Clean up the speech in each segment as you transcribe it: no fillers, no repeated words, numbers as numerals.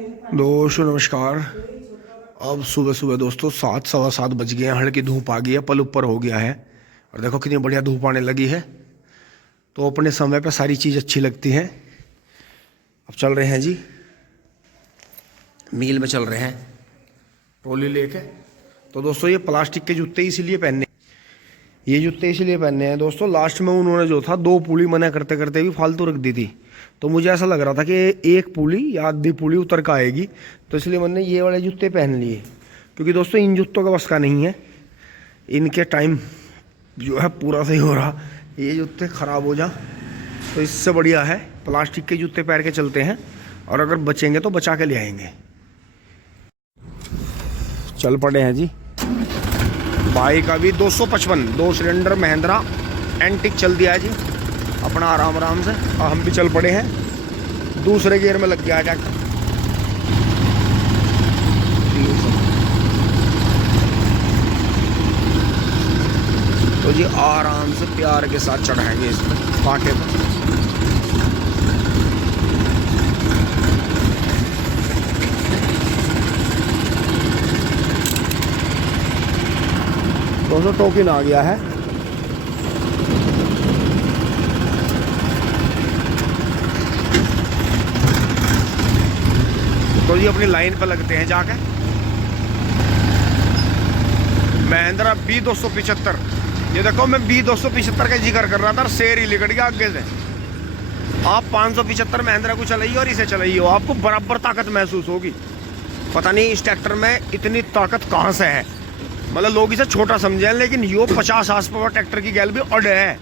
दोस्तों नमस्कार। अब सुबह सुबह दोस्तों 7 सवा 7 बज गए हैं। हल्की धूप आ गई है, पल ऊपर हो गया है और देखो कितनी बढ़िया धूप आने लगी है। तो अपने समय पे सारी चीज़ अच्छी लगती हैं। अब चल रहे हैं जी, मील में चल रहे हैं ट्रॉली लेके। तो दोस्तों ये प्लास्टिक के जूते इसीलिए पहनने, ये जूते इसीलिए पहनने हैं दोस्तों। लास्ट में उन्होंने जो था 2 पुली मना करते करते भी फालतू रख दी थी। तो मुझे ऐसा लग रहा था कि एक पुली या आधी पुली उतर का आएगी, तो इसलिए मैंने ये वाले जूते पहन लिए। क्योंकि दोस्तों इन जूतों का बस का नहीं है, इनके टाइम जो है पूरा सही हो रहा, ये जूते ख़राब हो जा। तो इससे बढ़िया है प्लास्टिक के जूते पहन के चलते हैं, और अगर बचेंगे तो बचा के ले आएंगे। चल पड़े हैं जी। बाइक का भी 255 2 सिलेंडर महिंद्रा एंटिक चल दिया है जी अपना आराम आराम से। और हम भी चल पड़े हैं, दूसरे गियर में लग गया है ट्रैक्टर। तो जी आराम से प्यार के साथ चढ़ाएंगे इसमें पाटे पर। दोस्तों टोकन आ गया है। तो जी अपनी लाइन पर लगते हैं जाके। महिंद्रा B275, ये देखो मैं B275 का जिक्र कर रहा था, शेर ही लिकट गया आगे से। आप 575 महिंद्रा को चलाइए और इसे चलाइए, आपको बराबर ताकत महसूस होगी। पता नहीं इस ट्रैक्टर में इतनी ताकत कहाँ से है। मतलब लोग इसे छोटा समझे हैं, लेकिन यो 50 हार्स पावर ट्रैक्टर की गैल भी अड है।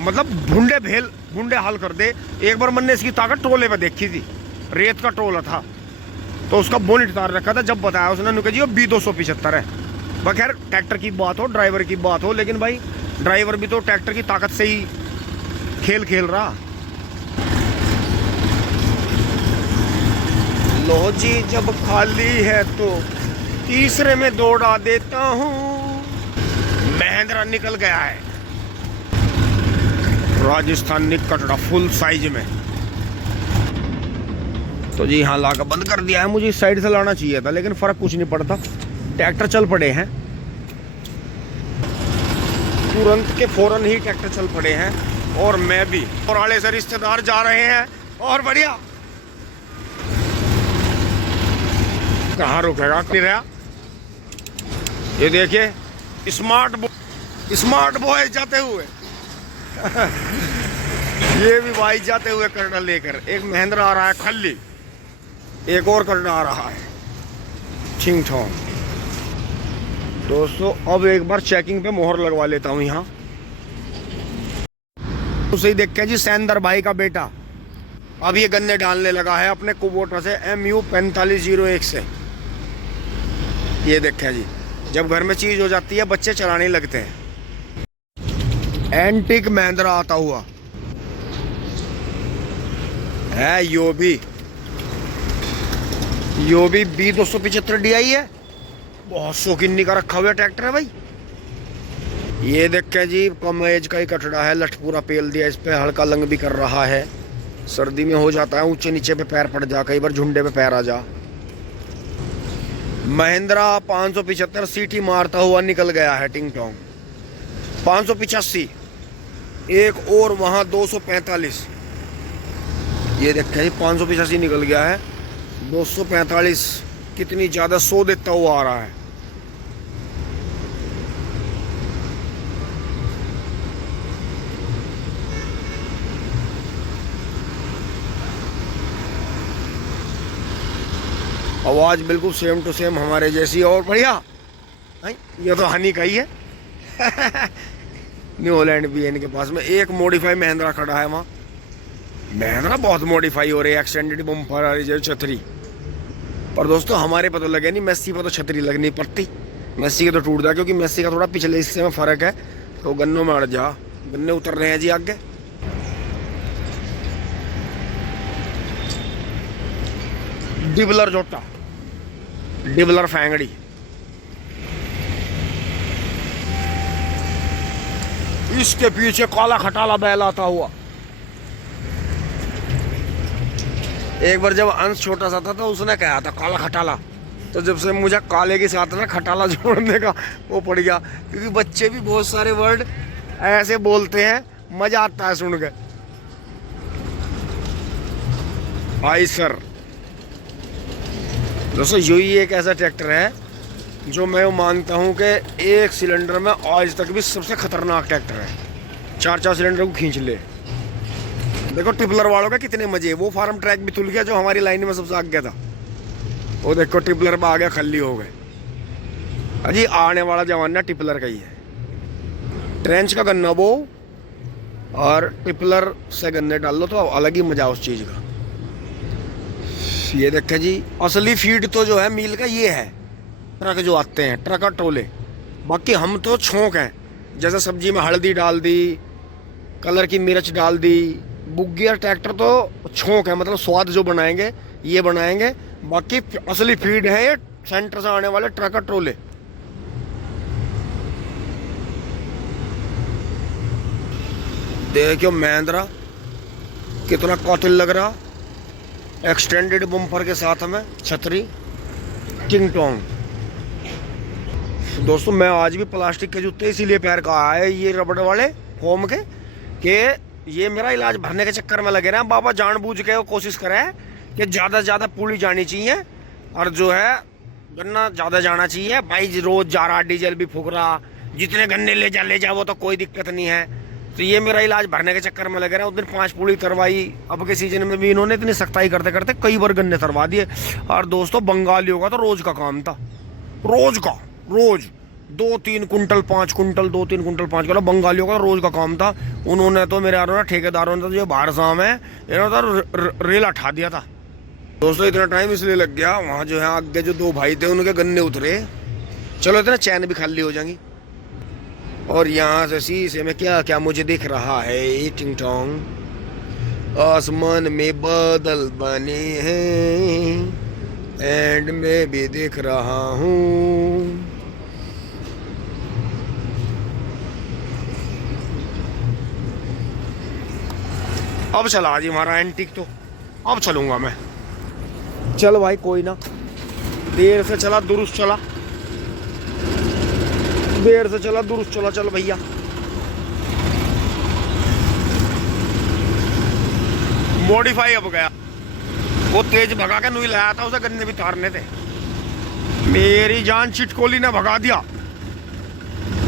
मतलब भुंडे हाल कर दे। एक बार मैंने इसकी ताकत टोले पे देखी थी, रेत का टोला था, तो उसका बोनेट उतार रखा था। जब बताया उसने नुके जी वो B275 है। बखैर ट्रैक्टर की बात हो, ड्राइवर की बात हो, लेकिन भाई ड्राइवर भी तो ट्रैक्टर की ताकत से ही खेल रहा। लो जी जब खाली है तो तीसरे में दौड़ा देता हूँ। महिंद्रा निकल गया है राजस्थानी कटरा फुल साइज में। तो जी यहाँ लाकर बंद कर दिया है। मुझे इस साइड से लाना चाहिए था, लेकिन फर्क कुछ नहीं पड़ता। ट्रैक्टर चल पड़े हैं, तुरंत के फौरन ही ट्रैक्टर चल पड़े हैं। और मैं भी और आले से रिश्तेदार जा रहे हैं। और बढ़िया, कहाँ रुकेगा नहीं रहा। ये देखिए स्मार्ट बॉय जाते हुए ये भी भाई जाते हुए करना लेकर। एक महिंद्रा आ रहा है खल्ली, एक और करना आ रहा है छिंग छोंग। दोस्तों अब एक बार चेकिंग पे मोहर लगवा लेता हूँ यहाँ। उसे ही देख के जी सैंदर भाई का बेटा अब ये गन्ने डालने लगा है अपने कुबोटा से MU 4501 से। ये देखें जी, जब घर में चीज हो जाती है बच्चे चलाने लगते हैं। एंटिक महिंद्रा आता हुआ है यो भी B275 DI है। बहुत शौकीनी का रखा हुआ ट्रैक्टर है भाई। ये देखें जी कम एज का ही कटड़ा है, लठ पूरा पेल दिया इस पे, हल्का लंग भी कर रहा है। सर्दी में हो जाता है ऊंचे नीचे पे पैर पड़ जा, कई बार झुंडे पे पैर आ जा। महिंद्रा 575 सीटी मारता हुआ निकल गया है टिंग टोंग। 585 एक और वहां 245। ये देखें जी 585 निकल गया है। 245 कितनी ज्यादा 100 देता हुआ आ रहा है। आवाज बिल्कुल सेम टू सेम हमारे जैसी और बढ़िया। ये तो हनी का ही है न्यू हॉलैंड भी है इनके पास में। एक मॉडिफाई महिंद्रा खड़ा है वहाँ। महिंद्रा बहुत मॉडिफाई हो रही है, एक्सटेंडेड बम्पर आ रही है, छतरी। पर दोस्तों हमारे पे तो लगे नहीं, मेसी पे तो छतरी लगनी पड़ती। मेसी के तो टूट जा, क्योंकि मेसी का थोड़ा पिछले हिस्से में फर्क है, तो गन्नों में अड़ जा। गन्ने उतर रहे हैं जी आगे। डिबलर जोटा, डिबलर फैंगड़ी। इसके पीछे काला खटाला बैल आता हुआ। एक बार जब अंश छोटा सा था तो उसने कहा था काला खटाला, तो जब से मुझे काले के साथ ना खटाला जोड़ने का वो पड़ गया, क्योंकि बच्चे भी बहुत सारे वर्ड ऐसे बोलते हैं, मजा आता है सुन के। भाई सर दोस्तों यही एक ऐसा ट्रैक्टर है जो मैं मानता हूँ कि एक सिलेंडर में आज तक भी सबसे खतरनाक ट्रैक्टर है। 4-4 सिलेंडर को खींच ले। देखो ट्रिपलर वालों के कितने मजे, वो फार्म ट्रैक भी तुल गया जो हमारी लाइन में सबसे आगे था, वो देखो ट्रिपलर में आ गया, खल्ली हो गए। अजी आने वाला जमाना टिपलर का ही है। ट्रेंच का गन्ना बो और टिपलर से गन्ने डाल लो तो अलग ही मजा उस चीज का। ये देखे जी, असली फीड तो जो है मील का ये है, ट्रक जो आते हैं, ट्रक और ट्रोले। बाकी हम तो छोंक हैं, जैसे सब्जी में हल्दी डाल दी, कलर की मिर्च डाल दी। बुग्गी और ट्रैक्टर तो छोंक है, मतलब स्वाद जो बनाएंगे ये बनाएंगे। बाकी असली फीड है ये सेंटर से आने वाले ट्रक और ट्रोले। देखियो महिंद्रा कितना कॉटिल लग रहा, एक्सटेंडेड बम्पर के साथ हमें छतरी टिंग टोंग। दोस्तों मैं आज भी प्लास्टिक के जूते इसीलिए पैर का है, ये रबड़ वाले फोम के, कि ये मेरा इलाज भरने के चक्कर में लगे रहे हैं। बाबा जानबूझ के वो कोशिश करे कि ज़्यादा से ज़्यादा पूरी जानी चाहिए और जो है गन्ना ज़्यादा जाना चाहिए। भाई रोज जा रहा, डीजल भी फूक रहा, जितने गन्ने ले जा वो तो कोई दिक्कत नहीं है। तो ये मेरा इलाज भरने के चक्कर में लगे रहे। उस दिन 5 पूड़ी तरवाई, अब के सीजन में भी इन्होंने इतनी सख्ताई करते करते कई बार गन्ने तरवा दिए। और दोस्तों बंगालियों का तो रोज का काम था, रोज का, रोज 2-3 कुंटल 5 कुंटल 2-3 कुंटल 5 किलो बंगालियों का रोज का काम था। उन्होंने तो मेरे यारों ने, ठेकेदारों ने तो जो बाहर शाम है इन्होंने तो रेल हटा दिया था। दोस्तों इतना टाइम इसलिए लग गया, वहाँ जो है आगे जो 2 भाई थे उनके गन्ने उतरे। चलो इतना चैन भी खाली हो जाएंगी। और यहाँ से शीशे में क्या क्या मुझे दिख रहा है, टिंग टोंग। आसमान में बादल बने हैं एंड मैं भी देख रहा हूँ। अब चला जी हमारा एंटीक, तो अब चलूंगा मैं। चल भाई कोई ना, देर से चला दुरुस्त चला, देर से चला दुरुस्त चला। चल भैया मॉडिफाई अब गया, वो तेज भगा के नुई लाया था, उसे गन्ने भी तारने थे। मेरी जान चिटकोली ने भगा दिया।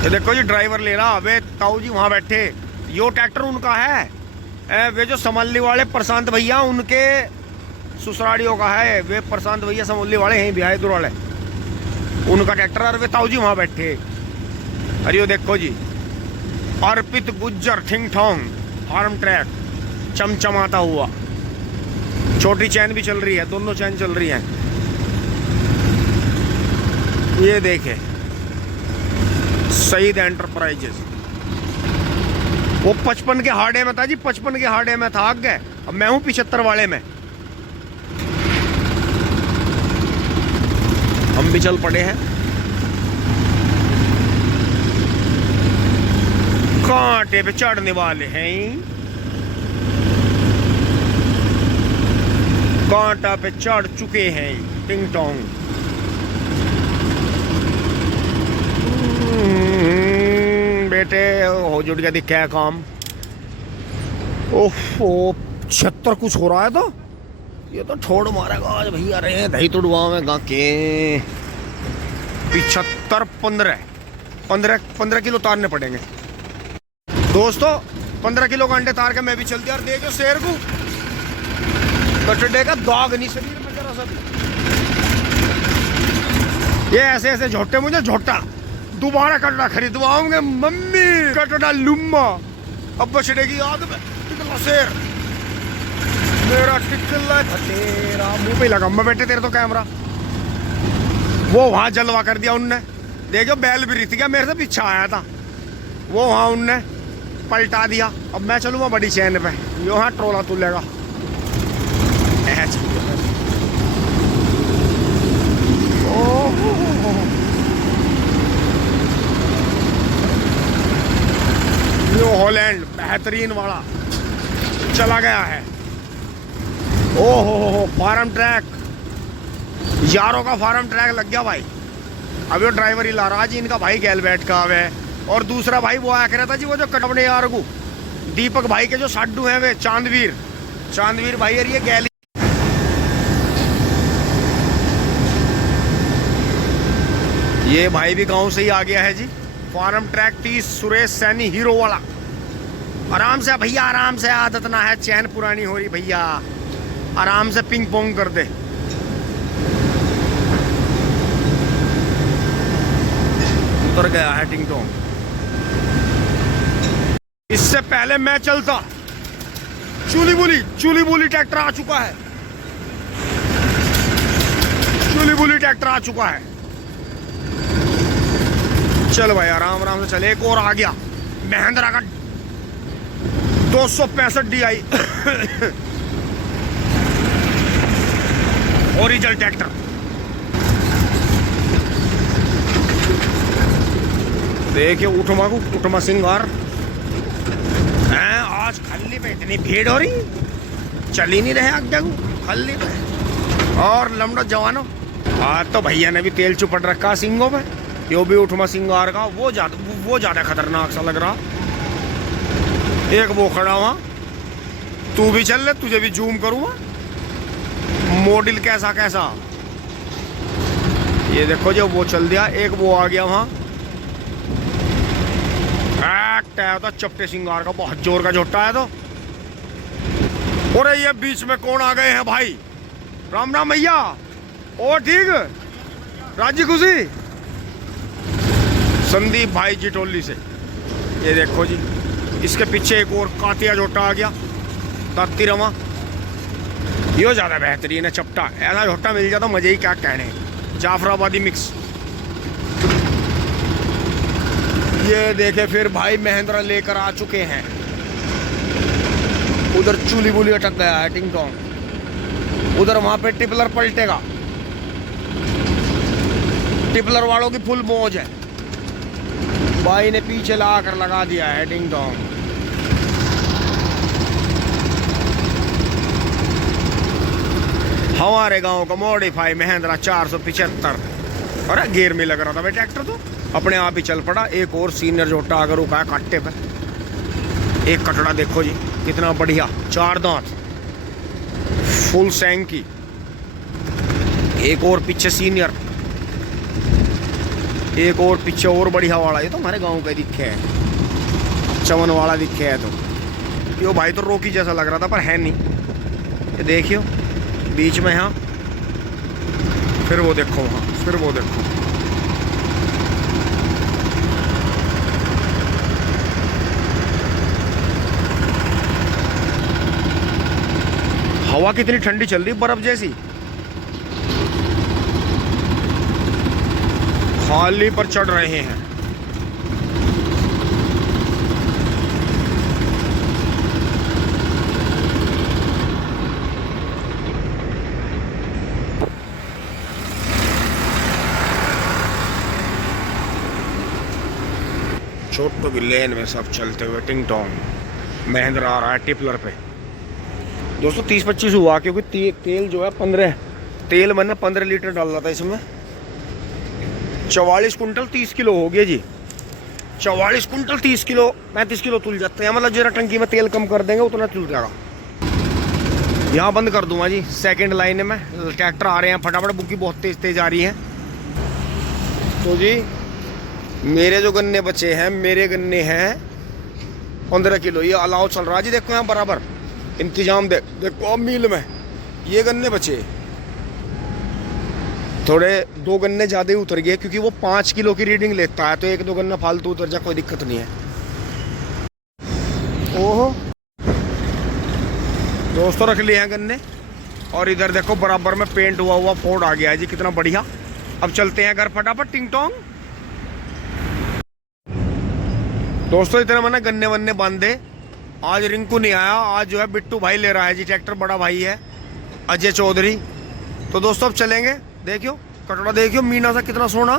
ये देखो जी ड्राइवर ले रहा, वे ताऊ जी वहां बैठे। यो ट्रैक्टर उनका है, वे जो समल्ली वाले प्रशांत भैया उनके ससुरालियों का है। वे प्रशांत भैया समल्ली वाले हैं, बिहाईदुर वाले, उनका ट्रैक्टर। और वे ताऊ जी वहां बैठे। अरे यो देखो जी, अर्पित गुज्जर थिंग थोंग फार्म ट्रैक चमचमाता हुआ। छोटी चैन भी चल रही है, दोनों चैन चल रही हैं। ये देखे सईद एंटरप्राइजेस, वो 55 के हार्डे में था जी, 55 के हार्डे में था आगे। अब मैं हूं 75 वाले में। हम भी चल पड़े हैं। कांटे पे चढ़ने वाले हैं, कांटा पे चढ़ चुके हैं टिंग टोंग। बेटे हो जुट गया, दिखा है काम। ओहो 76 कुछ हो रहा है, तो ये तो छोड़ मारेगा आज भैया। रहे दही तुड़वा में गा के 75 15 किलो तारने पड़ेंगे दोस्तों। 15 किलो का अंडे तार के मैं भी चल दिया। और देखो शेर को कटड़े का दाग नहीं शरीर में जरा सा भी। ये ऐसे ऐसे झोटे मुझे झोटा दोबारा कटड़ा खरीदवाऊंगे मम्मी, कटड़ा लुम्मा। अब बछड़े की याद में टिकला शेर मेरा टिकला तेरा मुंह पे लगा। मैं बेटे तेरे तो कैमरा वो वहां जलवा कर दिया उनने। देखो बैल भी रित गया, मेरे से पीछा आया था वो, वहां उनने पलटा दिया। अब मैं चलूंगा बड़ी चैन पे, यो हाँ ट्रोला तुलेगा। न्यू हॉलैंड बेहतरीन वाला चला गया है। हो फार्म ट्रैक, यारों का फार्म ट्रैक लग गया भाई। अब वो ड्राइवर ही ला रहा जी इनका भाई गैल बैठ का है। और दूसरा भाई वो आया रहा था जी, वो जो कटवने यार को दीपक भाई के जो साडू हैं वे चांदवीर भाई। और ये गैली ये भाई भी गांव से ही आ गया है जी। Farmtrac 30 Suresh Saini hero वाला। आराम से भैया, आराम से, आदत ना है, चैन पुरानी हो रही भैया, आराम से पिंग पोंग कर दे। उतर गया है टिंग टोंग। इससे पहले मैं चलता, चूली बुली ट्रैक्टर आ चुका है। चूली बुली ट्रैक्टर आ चुका है। चल भाई आराम आराम से चले। एक और आ गया महिंद्रा का 265 DI ओरिजिनल ट्रैक्टर। देखिए उठमा सिंगार हैं। आज खल्ली पे इतनी भीड़ हो रही, चल ही नहीं रहे आगे खल्ली पे। और लमडो जवानों, आज तो भैया ने भी तेल चुपट रखा सिंगों पे। यो भी उठमा सिंगार का, वो ज्यादा खतरनाक सा लग रहा। एक वो खड़ा वहां, तू भी चल ले, तुझे भी जूम करूंगा। मॉडल कैसा ये देखो जो वो चल दिया। एक वो आ गया वहां, तो चपटे सिंगार का बहुत जोर का झोटा है। तो और ये बीच में कौन आ गए हैं भाई? राम राम भैया। और ठीक राजी खुशी संदीप भाई जी टोली से। ये देखो जी, इसके पीछे एक और कातिया झोटा आ गया, ताती रमा। यो ज्यादा बेहतरीन है चपटा। ऐसा झोटा मिल जाता मजे ही क्या कहने। जाफराबादी मिक्स। ये देखे फिर भाई महिंद्रा लेकर आ चुके हैं। उधर चूली बुली अटक गया है टिंग टोंग। उधर वहां पे टिपलर पलटेगा। टिपलर वालों की फुल मौज है। भाई ने पीछे लाकर लगा दिया है टिंग टोंग। हमारे गांव का मॉडिफाई महिंद्रा 475। अरे गियर में लग रहा था भाई ट्रैक्टर, तो अपने आप ही चल पड़ा। एक और सीनियर झोटा अगर रुका है काटे पे। एक कटड़ा देखो जी कितना बढ़िया, 4 दांत, फुल सैंक की। एक और पीछे सीनियर, एक और पीछे और बढ़िया वाला। ये तो हमारे गांव का दिखे है, चमन वाला दिखे है। तो यो भाई तो रोकी जैसा लग रहा था पर है नहीं। ये देखियो बीच में यहाँ, फिर वो देखो वहाँ, फिर वो देखो। हवा कितनी ठंडी चल रही, बर्फ जैसी। खाली पर चढ़ रहे हैं। छोटो की लेन में सब चलते हुए टिंग टोंग। महिंद्रा आ रहा है टिपलर पे। दोस्तों 30-25 हुआ, क्योंकि तेल जो है 15, तेल मैंने 15 लीटर डाल रहा था इसमें। 44 कुंटल 30 किलो हो गया जी। 44 कुंटल 30 किलो 35 किलो तुल जाते हैं। मतलब जरा टंकी में तेल कम कर देंगे उतना तुल जाएगा। यहाँ बंद कर दूंगा जी सेकंड लाइन में। ट्रैक्टर आ रहे हैं फटाफट, बुकी बहुत तेज आ रही है। तो जी मेरे जो गन्ने बचे हैं, मेरे गन्ने हैं 15 किलो। ये अलाव चल रहा है जी, देखो यहाँ बराबर इंतजाम देखो मील में। ये गन्ने बचे, थोड़े 2 गन्ने ज़्यादा ही उतर गए, क्योंकि वो 5 किलो की रीडिंग लेता है। तो 1-2 गन्ना फालतू उतर जा, कोई दिक्कत नहीं है। ओहो दोस्तों रख लिए हैं गन्ने। और इधर देखो बराबर में पेंट हुआ फोर्ड आ गया है जी, कितना बढ़िया। अब चलते हैं घर फटाफट टिंग टोंग। दोस्तों इतने मैंने गन्ने वन्ने बांधे। आज रिंकू नहीं आया, आज जो है बिट्टू भाई ले रहा है जी ट्रैक्टर, बड़ा भाई है अजय चौधरी। तो दोस्तों अब चलेंगे। देखियो कटड़ा, देखियो मीना सा कितना सोना।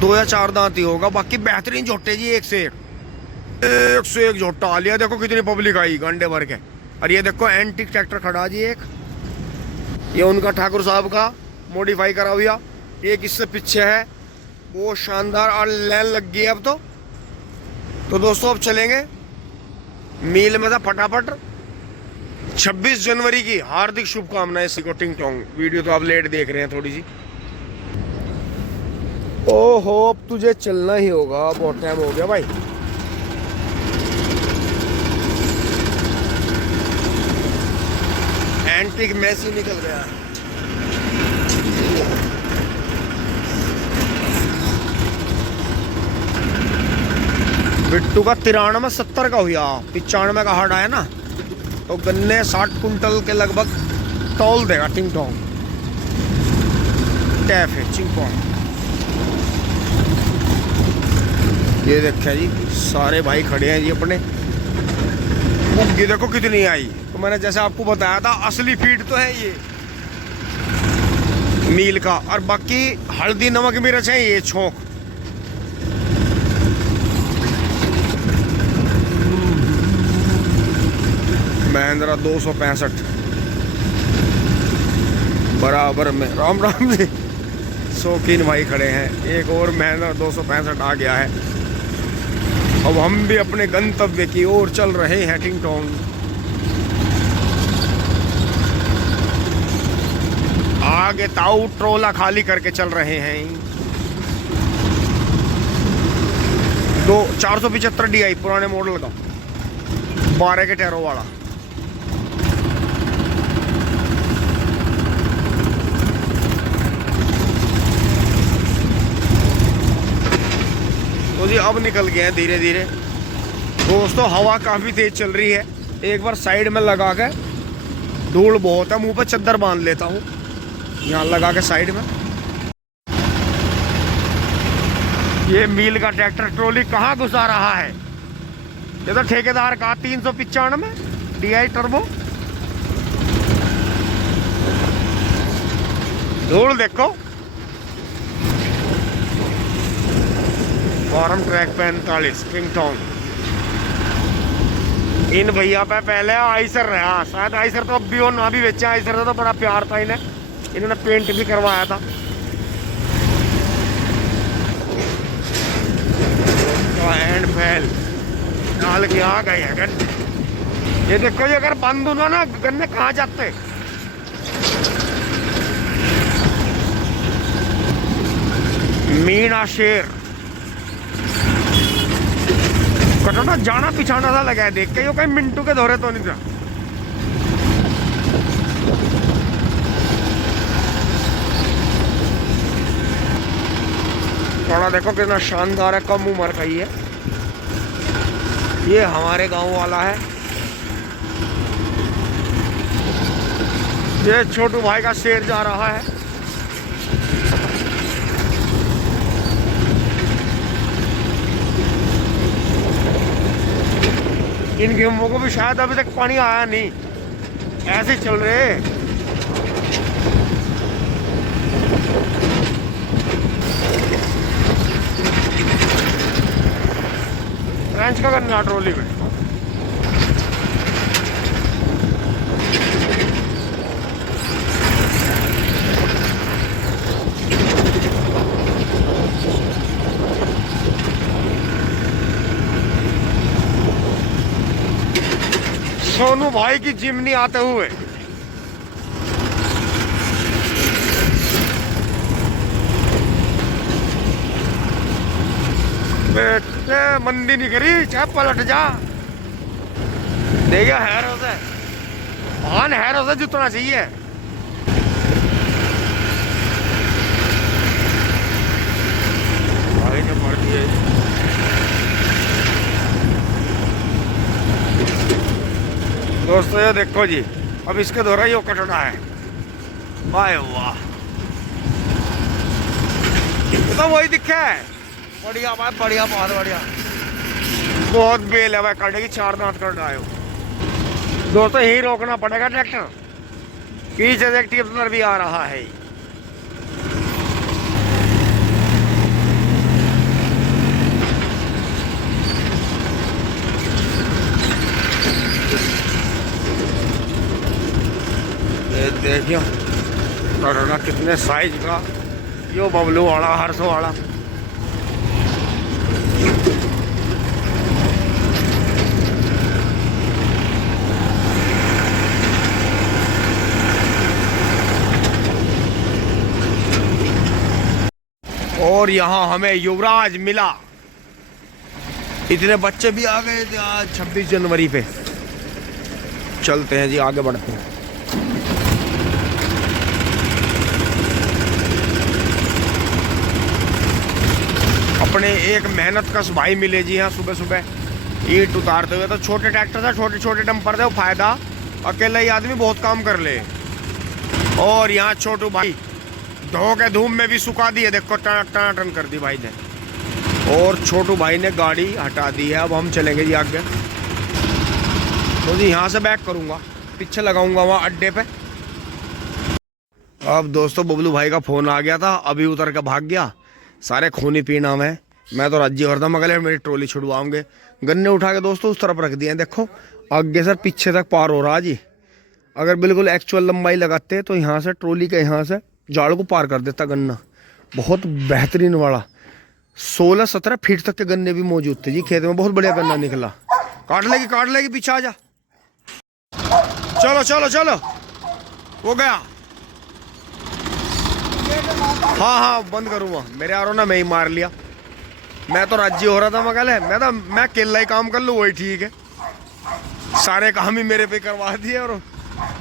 2 या 4 दांत ही होगा, बाकी बेहतरीन झोटे जी। एक से एक झोटा आ लिया। देखो कितनी पब्लिक आई गांडे भर के। और ये देखो एंटिक ट्रैक्टर खड़ा जी एक, ये उनका ठाकुर साहब का मॉडिफाई करा हुआ। एक इससे पीछे है, वो शानदार और लाइन लग गई है अब तो दोस्तों अब चलेंगे मील में था फटाफट। 26 जनवरी की हार्दिक शुभकामनाएं इसी को टिंग टोंग। वीडियो तो आप लेट देख रहे हैं थोड़ी सी। ओहो अब तुझे चलना ही होगा, बहुत टाइम हो गया भाई। एंटिक मैसी निकल गया है। बिट्टू का 93 70 का हुआ, 95 का हार्ड आया ना, तो गन्ने 60 कुंटल के लगभग तौल देगा टिंग टोंग। टैफ है चिंगपोंग। ये देखा जी सारे भाई खड़े हैं जी अपने। मुग्गी देखो कितनी आई, तो मैंने जैसे आपको बताया था असली फीड तो है ये मील का, और बाकी हल्दी नमक मिर्च है ये छोंक। महिंद्रा 265 बराबर में। राम राम जी, शौकीन भाई खड़े हैं। एक और महिंद्रा 265 आ गया है। अब हम भी अपने गंतव्य की ओर चल रहे हैं टिंग टोंग। आगे ताऊ ट्रोला खाली करके चल रहे हैं। 475 DI पुराने मॉडल का 12 के टायरों वाला। तो जी अब निकल गए हैं धीरे धीरे दोस्तों। हवा काफी तेज चल रही है। एक बार साइड में लगा के, धूल बहुत है, मुंह पे चद्दर बांध लेता हूँ यहाँ लगा के साइड में। ये मील का ट्रैक्टर ट्रॉली कहाँ घुसा रहा है? ये तो ठेकेदार का 395 DI टर्बो। धूल देखो। फॉर्म ट्रैक 45 टिंग टोंग। इन भैया पे पहले आइसर रहा, शायद आइसर तो अब भी हो ना भी बेचा। आइसर से तो बड़ा प्यार था इन्हें, इन्होंने पेंट भी करवाया था। एंड फेल डाल के आ गए हैं गन्ने। ये देखो ये अगर बंद होना ना गन्ने कहाँ जाते। मीना शेर कटोना जाना पिछाना सा लगा है देख के। यो कहीं मिंटू के दौरे तो नहीं था। थोड़ा देखो कितना शानदार है, कम उम्र का ही है। ये हमारे गांव वाला है। ये छोटू भाई का शेर जा रहा है। इन गेमों को भी शायद अभी तक पानी आया नहीं, ऐसे चल रहे। फ्रेंच का करना ट्रॉली में। सोनू भाई की जिमनी आते हुए बेटे मंदी नहीं करी, चाहे पलट जा। देखा हैर से भान हैर से जितना चाहिए। भाई ने पड़ दिए। दोस्तों ये देखो जी, अब इसके द्वारा ये कटना है। वाह वाह, तो वही दिखा है। बढ़िया बात, बढ़िया बहुत बढ़िया। बहुत बेल है भाई, करने की 4 दांत कर आए हो। दोस्तों यही रोकना पड़ेगा ट्रैक्टर। पीछे से एक टिप्सनर भी आ रहा है। ये देखियो टोटोना कितने साइज का, यो बबलू वाला, हर्षो वाला। और यहाँ हमें युवराज मिला। इतने बच्चे भी आ गए थे आज 26 जनवरी पे। चलते हैं जी, आगे बढ़ते हैं। अपने एक मेहनत कश भाई मिले जी यहाँ सुबह सुबह ईंट उतारते हुए। तो छोटे ट्रैक्टर था, छोटे छोटे डंपर थे, वो फायदा अकेला ही आदमी बहुत काम कर ले। और यहाँ छोटू भाई धो के धूम में भी सुखा दिए, देखो टन कर दी भाई ने। और छोटू भाई ने गाड़ी हटा दी है। अब हम चलेंगे जी आगे। तो जी यहाँ से बैक करूँगा, पीछे लगाऊंगा वहाँ अड्डे पे। अब दोस्तों बबलू भाई का फोन आ गया था, अभी उतर के भाग गया। सारे खूनी पीना में, मैं तो राज्य भरता मगले मेरी ट्रॉली छुड़वाऊंगे। गन्ने उठा के दोस्तों उस तरफ रख दिए हैं, देखो आगे से पीछे तक पार हो रहा जी। अगर बिल्कुल एक्चुअल लंबाई लगाते तो यहाँ से ट्रॉली के यहाँ से जाड़ को पार कर देता गन्ना। बहुत बेहतरीन वाला 16-17 फीट तक के गन्ने भी मौजूद थे जी खेत में। बहुत बढ़िया गन्ना निकला। काट लेगी पीछे आ जा। चलो चलो चलो, हो गया। हाँ बंद करूँगा, मेरे यारों ना मैं ही मार लिया। मैं तो राज्य हो रहा था मगल, मैं अकेला ही काम कर लूँ वही ठीक है। सारे काम ही मेरे पे करवा दिए और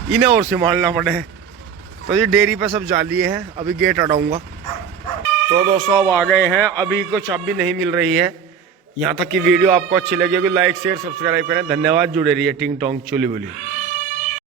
इन्हें और संभालना पड़े। तो ये डेयरी पे सब जालिए हैं, अभी गेट अड़ाऊंगा। तो दोस्तों अब आ गए हैं, अभी को चाबी नहीं मिल रही है। यहाँ तक की वीडियो आपको अच्छी लगी होगी, लाइक शेयर सब्सक्राइब करें। धन्यवाद, जुड़े रहिए टिंग टोंग चुली बुली।